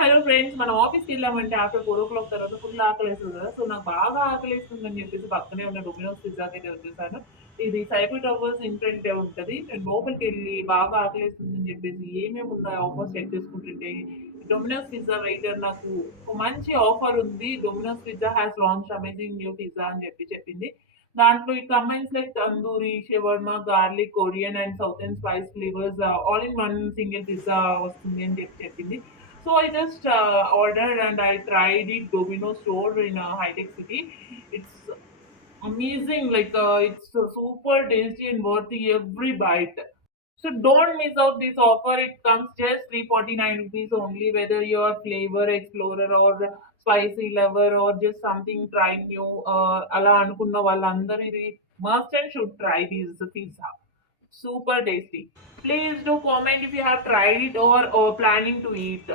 Hello friends. మనం ఆఫీస్‌కెళ్ళామంటే ఆఫ్టర్ 4:00 తర్వాత ఫుల్ ఆకలేస్తది కదా! సో, నాకు బాగా ఆకలేస్తుందని చెప్పేసి పక్కనే ఉన్న డొమినోస్ పిజ్జాకైతే వచ్చేసాను. ఇది సైబర్ టవర్స్ ఇన్ ఫ్రంటే ఉంటది. నేను లోపలికెళ్ళి బాగా ఆకలేస్తుందని చెప్పేసి ఏమేమి ఉన్నాయో ఆఫర్స్ చెక్ చేసుకుంటుంటే డొమినోస్ పిజ్జా వెయిటర్ నాకు ఒక మంచి ఆఫర్ ఉంది. Domino's pizza has launched amazing new pizza అని చెప్పింది. దాంట్లో it combines like tandoori, shawarma, garlic, Korean and southern spice flavours all in one single pizza వస్తుంది అని చెప్పింది. So I just ordered and I tried it Domino store in High Tech City. It's amazing, like it's super tasty and worthy every bite. So don't miss out this offer. It comes just 349 rupees only. Whether you're flavor explorer or spicy lover or just something trying new, అలా అనుకున్న వాళ్ళందరూ ఇది must and should try this pizza. Super tasty. Please do comment if you have tried it or planning to eat.